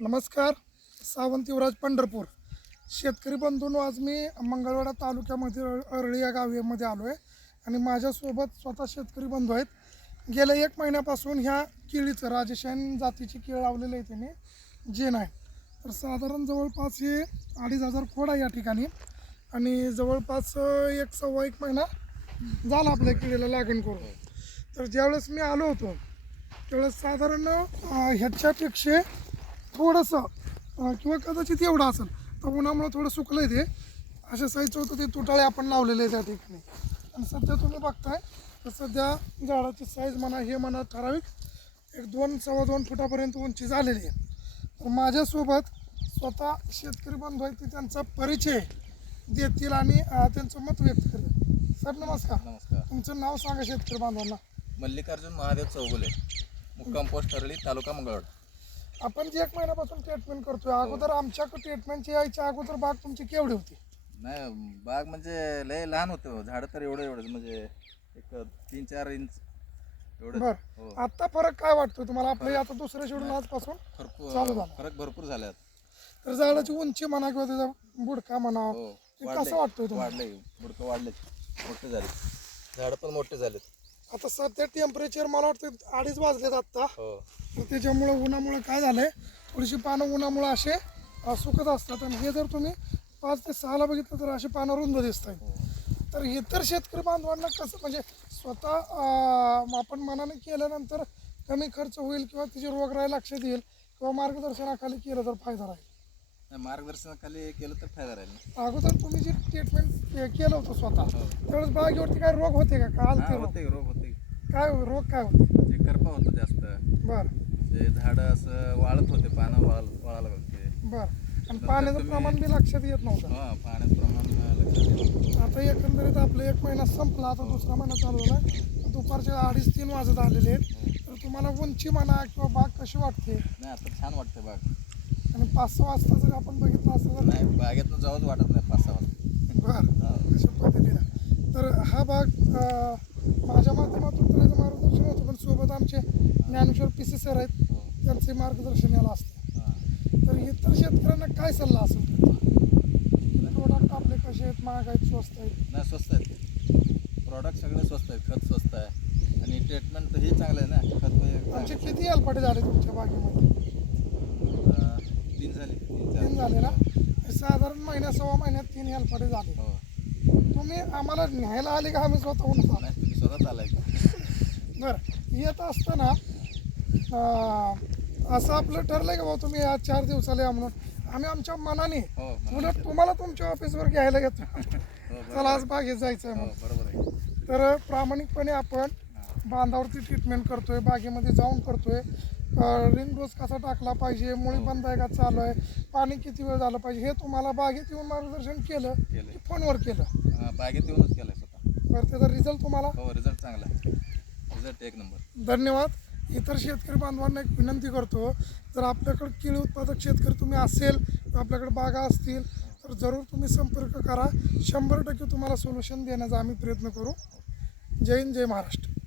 नमस्कार सावंत युवराज पंढरपूर. शेतकरी बंधूंनो आज मी मंगळवाडा तालुक्यामध्ये अरळी या गावीमध्ये आलो आहे आणि माझ्यासोबत स्वतः शेतकरी बंधू आहेत. गेल्या एक महिन्यापासून ह्या केळीचं राजशाही जातीची केळ लावलेली आहे त्यांनी जे नाही. तर साधारण जवळपास हे अडीच हजार खोड आहे या ठिकाणी. आणि जवळपास एक सव्वा एक महिना झाला आपल्या केळीला लागण करून. तर ज्यावेळेस मी आलो होतो त्यावेळेस साधारण ह्याच्यापेक्षा थोडंसं किंवा कदाचित एवढं असेल तर उन्हामुळे थोडं सुकलं आहे ते. अशा साईजचं होतं ते तुटाळे आपण लावलेले आहे त्या ठिकाणी. आणि सध्या तुम्ही बघताय तर सध्या झाडाची साईज म्हणा हे म्हणा ठराविक एक दोन सव्वा दोन फुटापर्यंत उंची झालेली आहे. तर माझ्यासोबत स्वतः शेतकरी बंधू आहेत ते त्यांचा परिचय देतील आणि त्यांचं मत व्यक्त करतील सर नमस्कार. नमस्कार. तुमचं नाव सांगा शेतकरी बांधवांना. मल्लिकार्जुन महादेव चौगुले मुक्काम पोस्ट हरळी तालुका मंगळवाड आपण जे एक महिन्यापासून ट्रीटमेंट करतोय अगोदर आमच्या ट्रीटमेंटची यायच्या अगोदर बाग तुमची केवढी होती? नाही बाग म्हणजे लय लहान होतं. झाडं तर एवढं एवढं म्हणजे एक तीन चार इंच एवढं बर. हो. आता फरक काय वाटतोय तुम्हाला? आपलं हे आता दुसऱ्या शेड्यूल आजपासून भरपूर झालं. फरक भरपूर झाल्यात. तर झाडाची उंची म्हणा किंवा त्याचा बुडका म्हणा हो. ते कसं वाटतंय तुम्हाला? वाढलंय. बुडकं वाढले मोठे झाले झाडं पण मोठे झालेत. आता सध्या टेम्परेचर मला वाटतं अडीच वाजलेत आता हो. तर त्याच्यामुळं उन्हामुळं काय झालंय? थोडीशी पानं उन्हामुळं असे अं, सुकत असतात. आणि हे जर तुम्ही पाच ते सहाला बघितलं तर असे पानं रुंद दिसत आहेत हो तर इतर शेतकरी बांधवांना कसं म्हणजे स्वतः अं, आपण मनाने केल्यानंतर कमी खर्च होईल किंवा तिचे रोगराई लक्षात येईल किंवा मार्गदर्शनाखाली केलं तर फायदा राहील. मार्गदर्शनाखाली केलं तर फायदा राहील अगोदर तुम्ही जे ट्रीटमेंट केलं होतं स्वतः हो. त्यावेळेस बागेवरती काय रोग होते का? का आलते हा रोग? होते रोग होते काय रोग काय होते? म्हणजे करपा होतो जास्त. बर. ते झाडं असं वाळत होते पानं वाळ वाळायला लागते बर. आणि पाण्याचं तुम्ही- प्रमाण बी लक्षात येत नव्हतं. हा पाण्याचं प्रमाण लक्षात आता एकंदरीत आपलं एक महिना संपला आता दुसरा महिना चालू झाला. दुपारचे अडीच तीन वाजत आलेले आहेत. तर तुम्हाला उंची म्हणा किंवा बाग कशी वाटते? नाही आता छान वाटतं बाग. आणि पाच सहा वाजता जर आपण बघितलं असं तर नाही बागेतनं जाऊच वाटत नाही पाच सहा वाजता बर. अशा पद्धतीनं तर हा भाग माझ्या माध्यमातून तर याचं मार्गदर्शन होतं पण सोबत आमचे ज्ञानेश्वर पी सी सर आहेत हो. त्यांचे मार्गदर्शन याला असतं. तर इतर शेतकऱ्यांना काय सल्ला असेल प्रोडक्ट आपले कसे आहेत महाग आहेत स्वस्त आहेत नाही स्वस्त आहेत प्रॉडक्ट सगळे स्वस्त आहेत खत स्वस्त आहे आणि ट्रीटमेंट तर हे चांगलं आहे ना खत चांगलं. किती अल्पाटे झाले तुमच्या बागेमध्ये तीन तीन झाले ना साधारण महिन्या सव्वा महिन्यात तीन अल्पाटे झाले. हो. तुम्ही आम्हाला न्यायला आले का? आम्ही स्वतःहून तुम्ही स्वतःच आलाय बरं. येत असताना असं आपलं ठरलंय का भाऊ तुम्ही आज चार दिवसाला या म्हणून? आम्ही आमच्या मनाने हो उलट तुम्हाला तुमच्या ऑफिसवर घ्यायला घेतो. हो, चला आज बागेत जायचं आहे म्हणून बरोबर आहे. तर प्रामाणिकपणे आपण बांधावरती ट्रीटमेंट करतोय बागेमध्ये जाऊन करतोय. रिंग डोस कसा टाकला पाहिजे मुळी बंद आहे का चालू आहे पाणी किती वेळ झालं पाहिजे हे तुम्हाला बागेत येऊन मार्गदर्शन केलं केलंय. की फोनवर केलं? अं, बागेत येऊनच केलंय स्वतः. बरं त्याचा रिझल्ट तुम्हाला? हो रिझल्ट चांगला आहे. रिझल्ट एक नंबर. धन्यवाद. इतर शेतकरी बांधवांना एक विनंती करतो जर आपल्याकडे केळी उत्पादक शेतकरी तुम्ही असेल किंवा आपल्याकडे बागा असतील तर जरूर तुम्ही संपर्क करा. शंभर टक्के तुम्हाला सोल्युशन देण्याचा आम्ही प्रयत्न करू. जय हिंद जय महाराष्ट्र.